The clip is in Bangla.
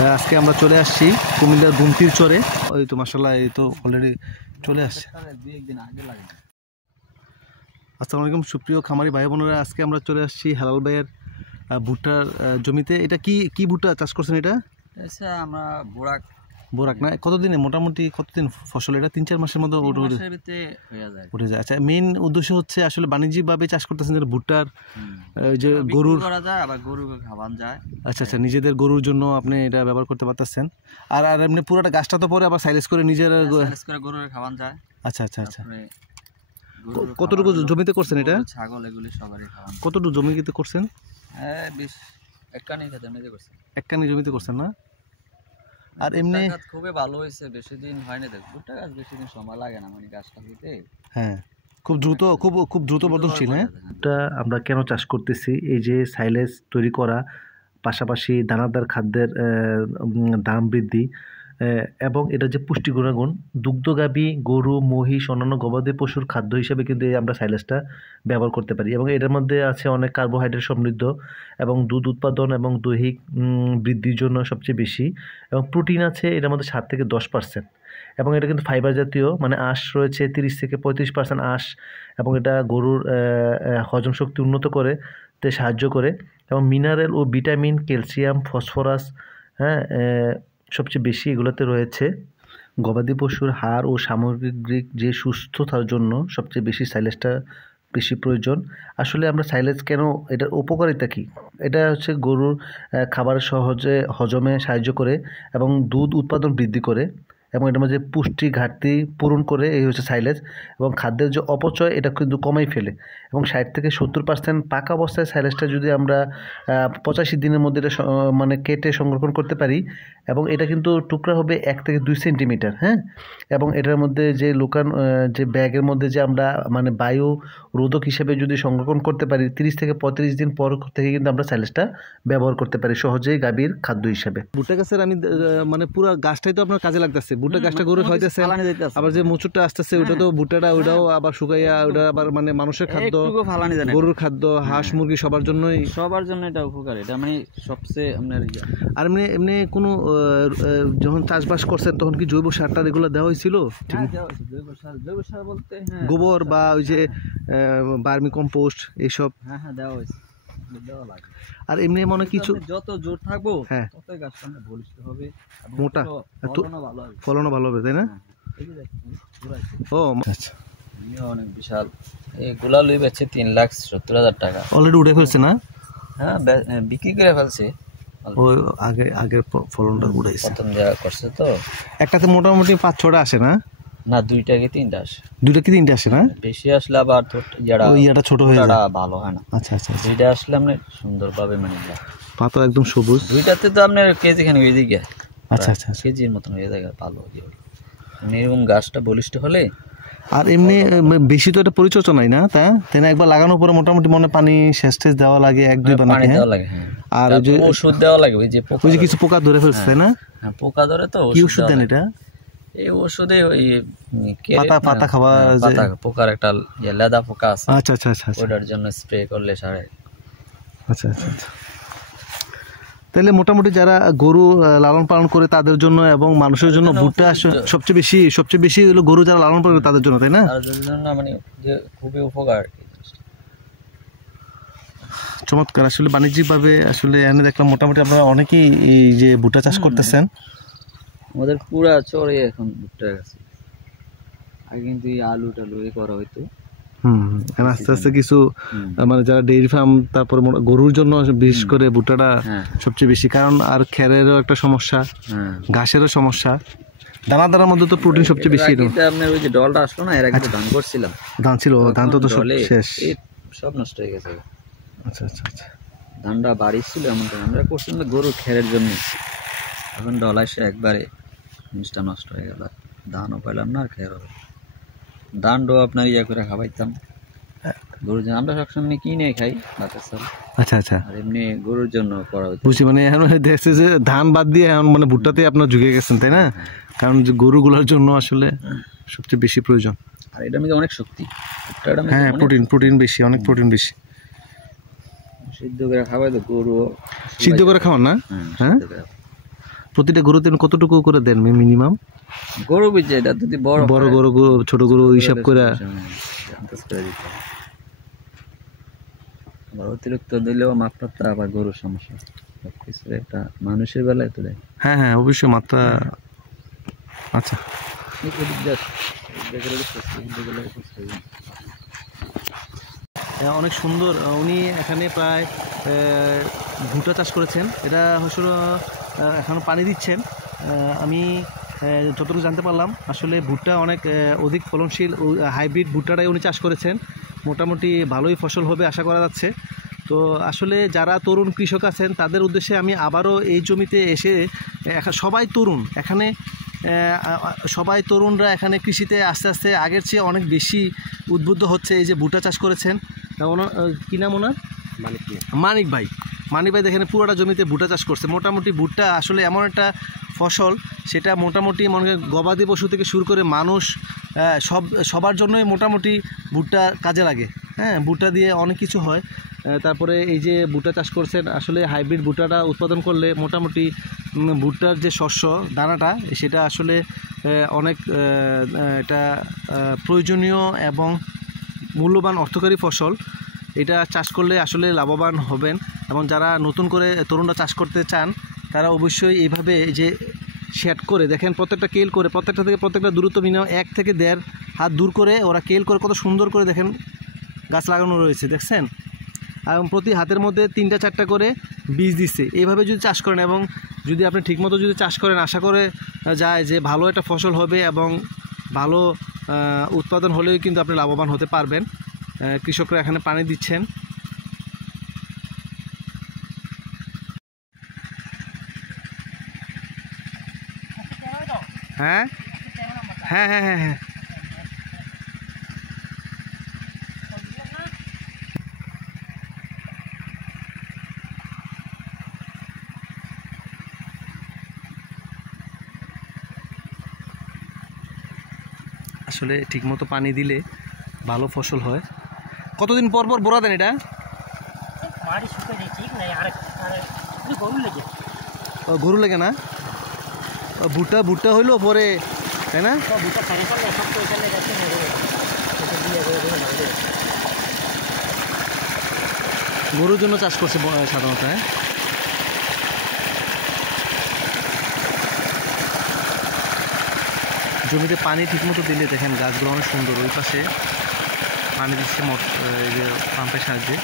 আজকে আমরা চলে আসছি কুমিল্লার গুমতির চরে। ওই তো মাশাআল্লাহ, এই তো অলরেডি চলে আসছে। আসসালামু আলাইকুম সুপ্রিয় খামারি ভাই বোনেরা, আজকে আমরা চলে আসছি হেলাল ভাইয়ের ভুট্টার জমিতে। এটা কি ভুট্টা চাষ করছেন? এটা আমরা বোরাক না? কতদিনে মোটামুটি কতদিন ফসল? এটা 3-4 মাসের মধ্যে উঠে যায়। আচ্ছা, মেইন উদ্দেশ্য হচ্ছে আসলে বাণিজ্যিকভাবে চাষ করতেছেন ভুট্টার, যে গরুর করা যায়, আবার গরুকে খাওয়ানো যায়। আচ্ছা, নিজেদের গরুর জন্য আপনি এটা ব্যবহার করতে পারতেছেন। আর এমনি পুরোটা গাছটা তো পরে আবার সাইলেজ করে নিজের গরুকে খাওয়ানো যায়। আচ্ছা। কতটুকু জমিতে করছেন এটা? ছাগল এগুলি সবারই খাওয়ানো। কতটুকু জমিতে করছেন? এককানি জমিতে করছেন না? আর এমনি খুবই ভালো হয়েছে, বেশি দিন হয়নি। দেখ, ভুট্টা গাছ বেশি দিন সময় লাগে না, মানে গাছটা হইতে। হ্যাঁ, খুব দ্রুত বর্ধনশীল। হ্যাঁ, এটা আমরা কেন চাষ করতেছি? এই যে সাইলেজ তৈরি করা, পাশাপাশি দানাদার খাদ্যের দাম বৃদ্ধি, এবং এটা যে পুষ্টি গুণাগুণ, দুগ্ধগাভী গরু, মহিষ, অন্যান্য গবাদি পশুর খাদ্য হিসেবে কিন্তু আমরা সাইলেজটা ব্যবহার করতে পারি। এবং এটার মধ্যে আছে অনেক কার্বোহাইড্রেট সমৃদ্ধ, এবং দুধ উৎপাদন এবং দৈহিক বৃদ্ধির জন্য সবচেয়ে বেশি, এবং প্রোটিন আছে এটার মধ্যে 7 থেকে 10%। এবং এটা কিন্তু ফাইবার জাতীয়, মানে আঁশ রয়েছে 30 থেকে 35% আঁশ, এবং এটা গরুর হজম শক্তি উন্নত করতে সাহায্য করে, এবং মিনারেল ও ভিটামিন, ক্যালসিয়াম, ফসফরাস, সবচেয়ে বেশি এগুলোতে রয়েছে। গবাদি পশুর হাড় ও সামগ্রিক যে সুস্থতার জন্য সবচেয়ে বেশি সাইলেজটা বেশি প্রয়োজন। আসলে আমরা সাইলেজ কেন, এটার উপকারিতা কী? এটা হচ্ছে গরুর খাবার সহজে হজমে সাহায্য করে, এবং দুধ উৎপাদন বৃদ্ধি করে, এবং এটার মধ্যে পুষ্টি ঘাটতি পূরণ করে। এই হচ্ছে সাইলেজ। এবং খাদ্যের যে অপচয় এটা কিন্তু কমাই ফেলে, এবং 60 থেকে 70% পাকা অবস্থায় সাইলেজটা যদি আমরা 85 দিনের মধ্যে এটা মানে কেটে সংরক্ষণ করতে পারি, এবং এটা কিন্তু টুকরা হবে 1 থেকে 2 সেন্টিমিটার। হ্যাঁ, এবং এটার মধ্যে যে যে ব্যাগের মধ্যে যে আমরা মানে বায়ু রোধক হিসেবে যদি সংরক্ষণ করতে পারি, 30 থেকে 35 দিন পর থেকে কিন্তু আমরা সাইলেজটা ব্যবহার করতে পারি সহজেই গাভীর খাদ্য হিসেবে। ভুট্টা গাছের আমি মানে পুরো গাছটাই তো আপনার কাজে লাগতেছে। ভুট্টা গাছটা গরু খাইতেছে, আবার যে মুচুরটা আসতেছে ওটা তো ভুট্টাটা, ওটাও আবার শুকাইয়া, ওটা আবার মানে মানুষের খাদ্য, গরুর খাদ্য, হাঁস মুরগি সবার জন্য এটা উপকার। এটা মানে সবচেয়ে আপনার। আর এমনি কোনো যখন চাষবাস করছেন তখন কি জৈব সারটা এগুলো দেওয়া হয়েছিল? জৈব সার বলতে গোবর বা ওই যে ভার্মি কম্পোস্ট এইসব? হ্যাঁ দেওয়া হয়েছে, দেওয়া লাগে। আর এমনি মনে কিছু যত জোর থাকবো, হ্যাঁ, ততই গাছটা বলিষ্ঠ হবে, মোটা, ফলনও ভালো হবে, তাই না? ও আচ্ছা, অনেক বিশাল। এগুলা লই বেচছে 3,70,000 টাকা। অলরেডি উঠে ফেলছে না? হ্যাঁ, বিক্রি করে ফেলছে। ওই আগে ফলনটা উঠাইছে, প্রথম দেওয়া করছে তো। একটাতে মোটামুটি 5-6টা আসে না? না, 2টা কি 3টা আসে। 2টা কি 3টা আসে না? বেশি আসলে আবার ইয়াটা ছোট হয়ে যায়, ভালো হয় না। আচ্ছা। 2টা আসলে আপনি সুন্দরভাবে মানে পাতা একদম সবুজ। 2টাতে তো আপনার কেজি খানি হয়ে যায়। আচ্ছা, কেজির মতন হয়ে যায়, ভালো হয়ে যাবে এরকম গাছটা বলিষ্ঠ হলে। আর এমনি বেশি তো এটা পরিচর্যা নাই না, তাই না? একবার লাগানোর পরে মোটামুটি মনে পানি শেষ দেওয়া লাগে, 1-2 বার পানি দেওয়া লাগে। হ্যাঁ, আর ওই যে ওষুধ দেওয়া লাগে, ওই যে কিছু পোকা ধরে ফেলছে, তাই না? হ্যাঁ, পোকা ধরে তো। কি ওষুধ দেন এটা? এই ওষুধে ওই পাতা খাওয়া, পোকার একটা লেদা পোকা আছে। আচ্ছা। ওটার জন্য স্প্রে করলে সারে। আচ্ছা। তাহলে মোটামুটি যারা গরু লালন পালন করে তাদের জন্য এবং মানুষের জন্য ভুট্টা সবচেয়ে বেশি হলো গরু যারা লালন পালন করে তাদের জন্য, তাই না? তাদের জন্য মানে যে খুবই উপকার। চমৎকার। আসলে বাণিজ্যিকভাবে আসলে এনে দেখলাম মোটামুটি আপনারা অনেকেই এই যে ভুট্টা চাষ করতেছেন। আমাদের পুরা চরে এখন ভুট্টা গাছ। আগে কিন্তু আলু টালু করা হইতো। আস্তে আস্তে কিছু মানে যারা ডেইরি ফার্ম, তারপর গরুর জন্য বিশেষ করে ভুট্টাটা সবচেয়ে বেশি, কারণ আর খেরেরও একটা সমস্যা, ঘাসেরও সমস্যা, দানার মধ্যে তো প্রোটিন সবচেয়ে বেশি। আপনার ওই যে ডলটা আসলো না, এর আগে ধান করছিলাম। ধান ছিল, ধান তো সব শেষ, সব নষ্ট হয়ে গেছে। আচ্ছা। ধানটা বাড়ি ছিল, এমন আমরা করছিলাম গরুর খেরের জন্য। এখন ডল আসে একবারে জিনিসটা নষ্ট হয়ে গেল, ধানও পাইলাম না আর খেরও। ধানটাও আপনার করে খাওয়াইতাম গরুর জন্য। আমরা সবসময় কিনে খাই ভাতের চাল। আচ্ছা। আর এমনি গরুর জন্য করা হইতো। বুঝছি, মানে এখন দেখছে যে ধান বাদ দিয়ে এখন মানে ভুট্টাতে আপনার ঝুঁকে গেছেন, তাই না? কারণ যে গরুগুলোর জন্য আসলে সবচেয়ে বেশি প্রয়োজন। আর এটার মধ্যে অনেক শক্তি। হ্যাঁ, প্রোটিন বেশি, অনেক প্রোটিন বেশি। সিদ্ধ করে খাওয়াই তো গরু। সিদ্ধ করে খাওয়ান না? হ্যাঁ, প্রতিটা গরুতে কতটুকু করে দেন মিনিমাম? গরু বুঝছে এটা যদি বড় বড় গরু ছোট গরু হিসাব করে অতিরিক্ত দিলেও মাত্রা আবার গরুর সমস্যা সবকিছু একটা মানুষের বেলায় তো দেয়। হ্যাঁ হ্যাঁ অবশ্যই মাত্রা। আচ্ছা অনেক সুন্দর। উনি এখানে প্রায় ভুট্টা চাষ করেছেন, এটা হয়তো এখনো পানি দিচ্ছেন। আমি যতটুকু জানতে পারলাম আসলে ভুট্টা অনেক অধিক ফলনশীল হাইব্রিড ভুট্টাটাই উনি চাষ করেছেন, মোটামুটি ভালোই ফসল হবে আশা করা যাচ্ছে। তো আসলে যারা তরুণ কৃষক আছেন তাদের উদ্দেশ্যে আমি আবারও এই জমিতে এসে সবাই তরুণ এখানে সবাই তরুণরা এখানে কৃষিতে আস্তে আস্তে আগের চেয়ে অনেক বেশি উদ্বুদ্ধ হচ্ছে। এই যে ভুট্টা চাষ করেছেন ওনার কী নাম ওনার? মানিক ভাই। মানিক ভাই দেখেন পুরোটা জমিতে ভুট্টা চাষ করছে। মোটামুটি ভুট্টা আসলে এমন একটা ফসল সেটা মোটামুটি মনে করেন গবাদি পশু থেকে শুরু করে মানুষ সবার জন্যই মোটামুটি ভুট্টা কাজে লাগে। হ্যাঁ ভুট্টা দিয়ে অনেক কিছু হয়। তারপরে এই যে ভুট্টা চাষ করছেন আসলে হাইব্রিড ভুট্টাটা উৎপাদন করলে মোটামুটি ভুট্টার যে শস্য দানাটা সেটা আসলে অনেক এটা প্রয়োজনীয় এবং মূল্যবান অর্থকরী ফসল। এটা চাষ করলে আসলে লাভবান হবেন এবং যারা নতুন করে তরুণরা চাষ করতে চান তারা অবশ্যই এইভাবে যে শেড করে দেখেন প্রত্যেকটা কেল করে প্রত্যেকটা থেকে প্রত্যেকটা দূরত্ব মিনিমাম 1 থেকে 1.5 হাত দূর করে ওরা কেল করে কত সুন্দর করে দেখেন গাছ লাগানো রয়েছে দেখছেন। এবং প্রতি হাতের মধ্যে 3টা-4টা করে বীজ দিচ্ছে। এইভাবে যদি চাষ করেন এবং যদি আপনি ঠিকমতো যদি চাষ করেন আশা করে যায় যে ভালো একটা ফসল হবে এবং ভালো উৎপাদন হলেও কিন্তু আপনি লাভবান হতে পারবেন। কৃষকরা এখানে পানি দিচ্ছেন। হ্যাঁ হ্যাঁ হ্যাঁ হ্যাঁ হ্যাঁ আসলে ঠিকমতো পানি দিলে ভালো ফসল হয়। কতদিন পর পর বোরা দেন এটা? গরু লেগে না? ভুট্টা হইলো পরে তাই না? গরুর জন্য চাষ করছে সাধারণত। হ্যাঁ জমিতে পানি ঠিকমতো দিলে দেখেন গাছগুলো অনেক সুন্দর। ওই পাশে পানি দিচ্ছে এই যে পাম্পের সাহায্যে।